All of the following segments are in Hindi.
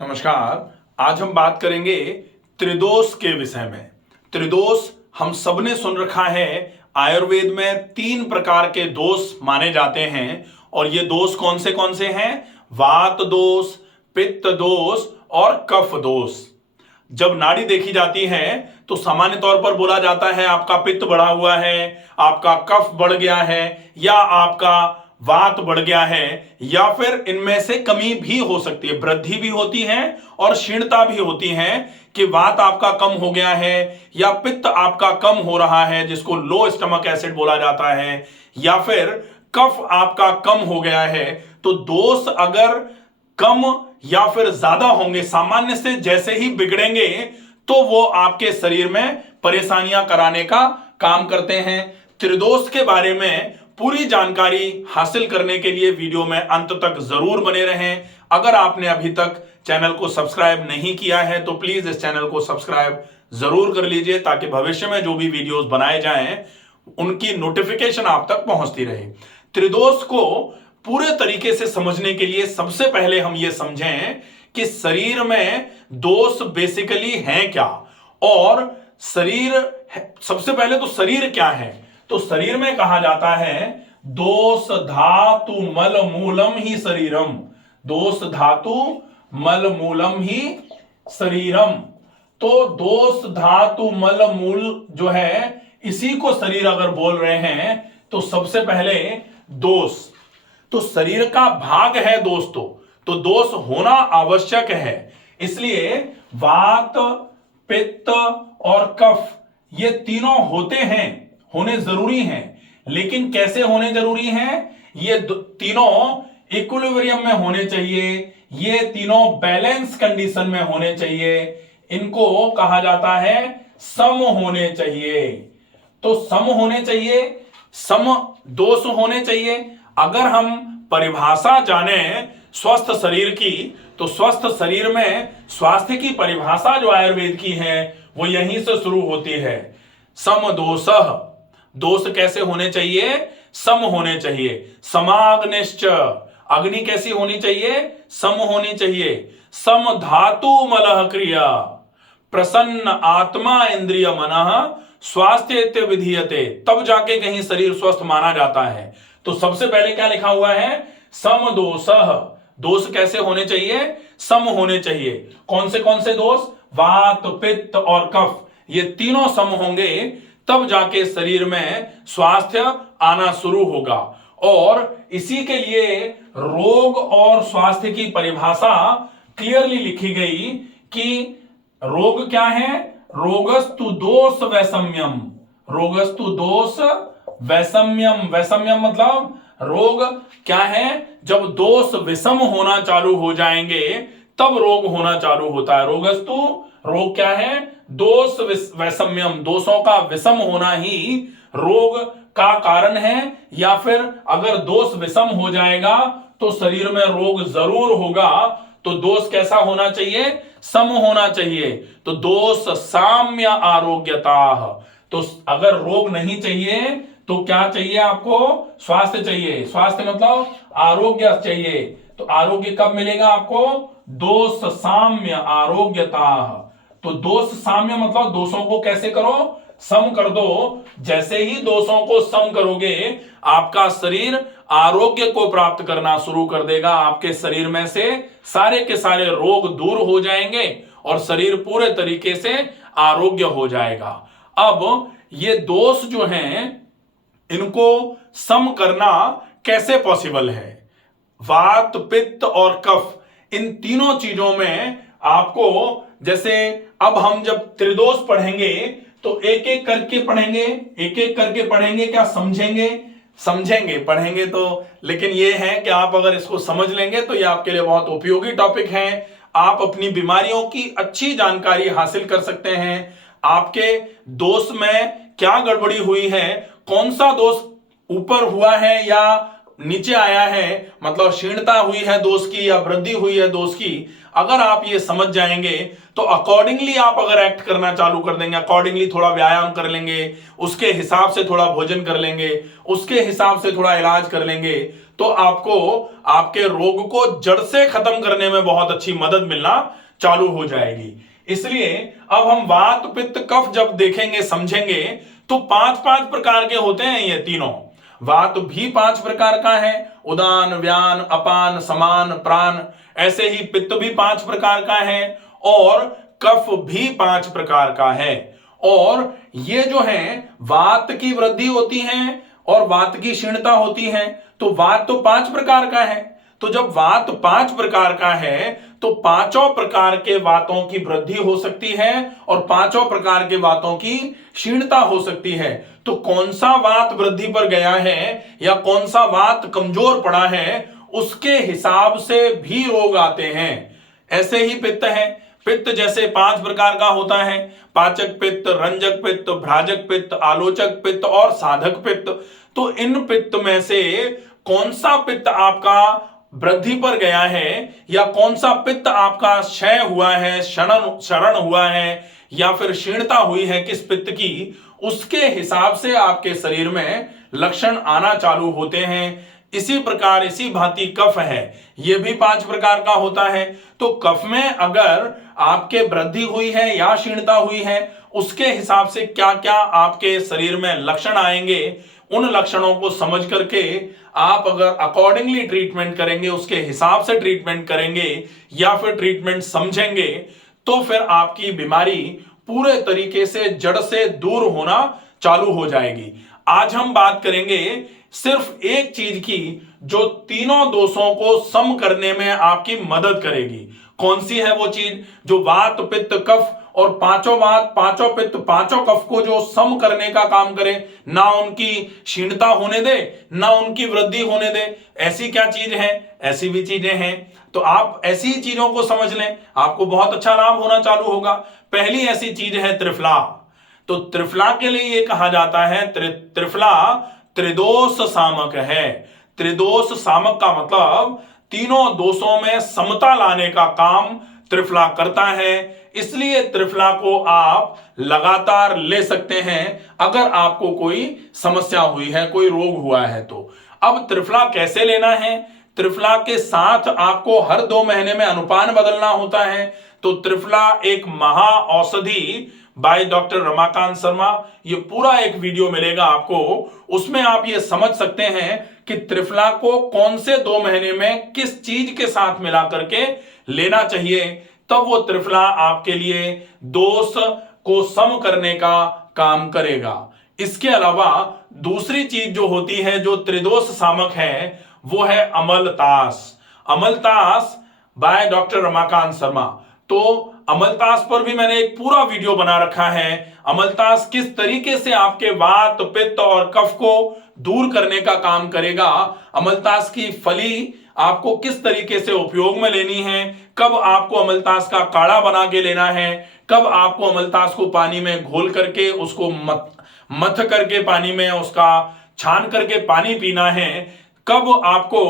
नमस्कार। आज हम बात करेंगे त्रिदोष के विषय में। त्रिदोष हम सबने सुन रखा है। आयुर्वेद में 3 प्रकार के दोष माने जाते हैं और ये दोष कौन से हैं? वात दोष, पित्त दोष और कफ दोष। जब नाड़ी देखी जाती है तो सामान्य तौर पर बोला जाता है आपका पित्त बढ़ा हुआ है, आपका कफ बढ़ गया है या आपका वात बढ़ गया है, या फिर इनमें से कमी भी हो सकती है, वृद्धि भी होती है और क्षीणता भी होती है कि वात आपका कम हो गया है या पित्त आपका कम हो रहा है जिसको लो स्टमक एसिड बोला जाता है, या फिर कफ आपका कम हो गया है। तो दोष अगर कम या फिर ज्यादा होंगे, सामान्य से जैसे ही बिगड़ेंगे तो वो आपके शरीर में परेशानियां कराने का काम करते हैं। त्रिदोष के बारे में पूरी जानकारी हासिल करने के लिए वीडियो में अंत तक जरूर बने रहें। अगर आपने अभी तक चैनल को सब्सक्राइब नहीं किया है तो प्लीज इस चैनल को सब्सक्राइब जरूर कर लीजिए ताकि भविष्य में जो भी वीडियोस बनाए जाएं उनकी नोटिफिकेशन आप तक पहुंचती रहे। त्रिदोष को पूरे तरीके से समझने के लिए सबसे पहले हम ये समझें कि शरीर में दोष बेसिकली हैं क्या, और शरीर, सबसे पहले तो शरीर क्या है। तो शरीर में कहा जाता है दोष धातु मल मूलम ही शरीरम। दोष धातु मल मूलम ही शरीरम। तो दोष धातु मल मूल जो है, इसी को शरीर अगर बोल रहे हैं तो सबसे पहले दोष तो शरीर का भाग है दोस्तों, तो दोष होना आवश्यक है। इसलिए वात, पित्त और कफ ये तीनों होते हैं, होने जरूरी हैं। लेकिन कैसे होने जरूरी हैं? ये तीनों इक्विलिब्रियम में होने चाहिए, ये तीनों बैलेंस कंडीशन में होने चाहिए। इनको कहा जाता है सम होने चाहिए। तो सम होने चाहिए, सम दोष होने चाहिए। अगर हम परिभाषा जाने स्वस्थ शरीर की, तो स्वस्थ शरीर में स्वास्थ्य की परिभाषा जो आयुर्वेद की है वो यहीं से शुरू होती है। सम दोषः, दोष कैसे होने चाहिए? सम होने चाहिए। समाग्निश्च, अग्नि कैसी होनी चाहिए? सम होनी चाहिए। सम धातु मलः क्रिया, प्रसन्न आत्मा इंद्रिय मनः स्वास्थ्य विधीयते, तब जाके कहीं शरीर स्वस्थ माना जाता है। तो सबसे पहले क्या लिखा हुआ है? सम दोषः, दोष कैसे होने चाहिए? सम होने चाहिए। कौन से दोष? वात, पित्त और कफ, ये तीनों सम होंगे तब जाके शरीर में स्वास्थ्य आना शुरू होगा। और इसी के लिए रोग और स्वास्थ्य की परिभाषा क्लियरली लिखी गई कि रोग क्या है? रोगस्तु दोष वैषम्यम। रोगस्तु दोष वैषम्यम। वैषम्यम मतलब रोग क्या है? जब दोष विषम होना चालू हो जाएंगे तब रोग होना चालू होता है। रोगस्तु, रोग क्या है? दोष वैषम्यम, दोषों का विषम होना ही रोग का कारण है। या फिर अगर दोष विषम हो जाएगा तो शरीर में रोग जरूर होगा। तो दोष कैसा होना चाहिए? सम होना चाहिए। तो दोष साम्य आरोग्यता। तो अगर रोग नहीं चाहिए तो क्या चाहिए आपको? स्वास्थ्य चाहिए। स्वास्थ्य मतलब आरोग्य चाहिए। तो आरोग्य कब मिलेगा आपको? दोष साम्य आरोग्यता। तो दोष साम्य मतलब दोषों को कैसे करो? सम कर दो। जैसे ही दोषों को सम करोगे आपका शरीर आरोग्य को प्राप्त करना शुरू कर देगा। आपके शरीर में से सारे के सारे रोग दूर हो जाएंगे और शरीर पूरे तरीके से आरोग्य हो जाएगा। अब ये दोष जो हैं इनको सम करना कैसे पॉसिबल है? वात, पित्त और कफ, इन तीनों चीजों में आपको, जैसे अब हम जब त्रिदोष पढ़ेंगे तो एक एक करके पढ़ेंगे, एक एक करके पढ़ेंगे। क्या समझेंगे पढ़ेंगे तो, लेकिन ये है कि आप अगर इसको समझ लेंगे तो ये आपके लिए बहुत उपयोगी टॉपिक है। आप अपनी बीमारियों की अच्छी जानकारी हासिल कर सकते हैं। आपके दोष में क्या गड़बड़ी हुई है, कौन सा दोष ऊपर हुआ है या नीचे आया है, मतलब क्षीणता हुई है दोष की या वृद्धि हुई है दोष की, अगर आप ये समझ जाएंगे तो अकॉर्डिंगली आप अगर एक्ट करना चालू कर देंगे, अकॉर्डिंगली थोड़ा व्यायाम कर लेंगे, उसके हिसाब से थोड़ा भोजन कर लेंगे, उसके हिसाब से थोड़ा इलाज कर लेंगे, तो आपको आपके रोग को जड़ से खत्म करने में बहुत अच्छी मदद मिलना चालू हो जाएगी। इसलिए अब हम वात पित्त कफ जब देखेंगे समझेंगे तो 5-5 प्रकार के होते हैं ये तीनों। वात भी 5 प्रकार का है, उदान, व्यान, अपान, समान, प्राण। ऐसे ही पित्त भी 5 प्रकार का है और कफ भी 5 प्रकार का है। और ये जो है वात की वृद्धि होती है और वात की क्षीणता होती है। तो वात तो 5 प्रकार का है, तो जब वात 5 प्रकार का है तो 5 प्रकार के वातों की वृद्धि हो सकती है और 5 प्रकार के वातों की क्षीणता हो सकती है। तो कौन सा वात वृद्धि पर गया है या कौन सा वात कमजोर पड़ा है, उसके हिसाब से भी रोग आते हैं। ऐसे ही पित्त है, पित्त जैसे 5 प्रकार का होता है, पाचक पित्त, रंजक पित्त, भ्राजक पित्त, आलोचक पित्त और साधक पित्त। तो इन पित्त में से कौन सा पित्त आपका वृद्धि पर गया है या कौन सा पित्त आपका क्षय हुआ है, क्षरण हुआ है या फिर क्षीणता हुई है किस पित्त की, उसके हिसाब से आपके शरीर में लक्षण आना चालू होते हैं। इसी प्रकार इसी भांति कफ है, यह भी 5 प्रकार का होता है। तो कफ में अगर आपके वृद्धि हुई है या क्षीणता हुई है, उसके हिसाब से क्या क्या आपके शरीर में लक्षण आएंगे, उन लक्षणों को समझ करके आप अगर अकॉर्डिंगली ट्रीटमेंट करेंगे, उसके हिसाब से ट्रीटमेंट करेंगे या फिर ट्रीटमेंट समझेंगे, तो फिर आपकी बीमारी पूरे तरीके से जड़ से दूर होना चालू हो जाएगी। आज हम बात करेंगे सिर्फ एक चीज की जो तीनों दोषों को सम करने में आपकी मदद करेगी। कौन सी है वो चीज? जो वात पित्त कफ और 5 वात 5 पित्त 5 कफ को जो सम करने का काम करे, ना उनकी क्षीणता होने दे ना उनकी वृद्धि होने दे। ऐसी क्या चीज है? ऐसी भी चीजें हैं, तो आप ऐसी चीजों को समझ लें, आपको बहुत अच्छा लाभ होना चालू होगा। पहली ऐसी चीज है त्रिफला। तो त्रिफला के लिए ये कहा जाता है त्रिफला त्रिदोष सामक है। त्रिदोष सामक का मतलब तीनों दोषों में समता लाने का काम त्रिफला करता है। इसलिए त्रिफला को आप लगातार ले सकते हैं अगर आपको कोई समस्या हुई है, कोई रोग हुआ है तो। अब त्रिफला कैसे लेना है? त्रिफला के साथ आपको हर 2 महीने में अनुपान बदलना होता है। तो त्रिफला एक महा औषधि बाय डॉक्टर रमाकांत शर्मा, ये पूरा एक वीडियो मिलेगा आपको, उसमें आप ये समझ सकते हैं कि त्रिफला को कौन से 2 महीने में किस चीज के साथ मिला करके लेना चाहिए, तब वो त्रिफला आपके लिए दोष को सम करने का काम करेगा। इसके अलावा दूसरी चीज जो होती है जो त्रिदोष सामक है वो है अमलतास। अमलतास बाय डॉक्टर रमाकांत शर्मा। तो अमलतास पर भी मैंने एक पूरा वीडियो बना रखा है। अमलतास किस तरीके से आपके वात पित्त और कफ को दूर करने का काम करेगा, अमलतास की फली आपको किस तरीके से उपयोग में लेनी है, कब आपको अमलतास का काढ़ा बना के लेना है, कब आपको अमलतास को पानी में घोल करके उसको मथ करके पानी में उसका छान करके पानी पीना है, कब आपको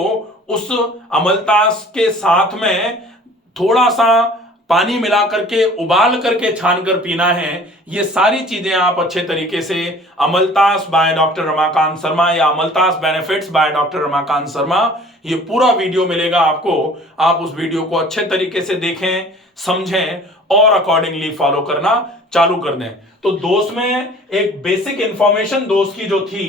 उस अमलतास के साथ में थोड़ा सा पानी मिला करके उबाल करके छान कर पीना है। ये सारी चीजें आप अच्छे तरीके से अमलतास बाय डॉक्टर रमाकांत शर्मा या अमलतास benefits by doctor Ramakant Sharma, ये पूरा वीडियो मिलेगा आपको। आप उस वीडियो को अच्छे तरीके से देखें, समझें और अकॉर्डिंगली फॉलो करना चालू कर दें। तो दोष में एक बेसिक इंफॉर्मेशन दोष की जो थी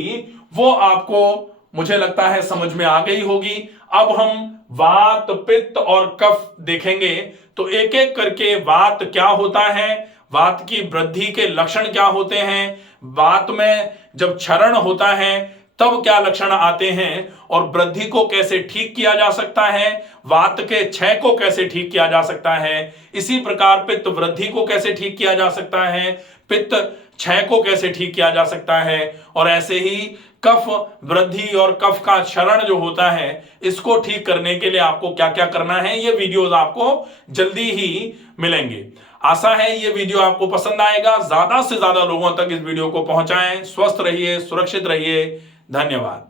वो आपको मुझे लगता है समझ में आ गई होगी। अब हम वात पित्त और कफ देखेंगे, तो एक एक करके वात क्या होता है, वात की वृद्धि के लक्षण क्या होते हैं, वात में जब क्षरण होता है तब क्या लक्षण आते हैं और वृद्धि को कैसे ठीक किया जा सकता है, वात के क्षय को कैसे ठीक किया जा सकता है, इसी प्रकार पित्त वृद्धि को कैसे ठीक किया जा सकता है, पित्त क्षय को कैसे ठीक किया जा सकता है, और ऐसे ही कफ वृद्धि और कफ का क्षरण जो होता है इसको ठीक करने के लिए आपको क्या क्या करना है, ये वीडियोस आपको जल्दी ही मिलेंगे। आशा है ये वीडियो आपको पसंद आएगा। ज्यादा से ज्यादा लोगों तक इस वीडियो को पहुंचाएं। स्वस्थ रहिए, सुरक्षित रहिए। धन्यवाद।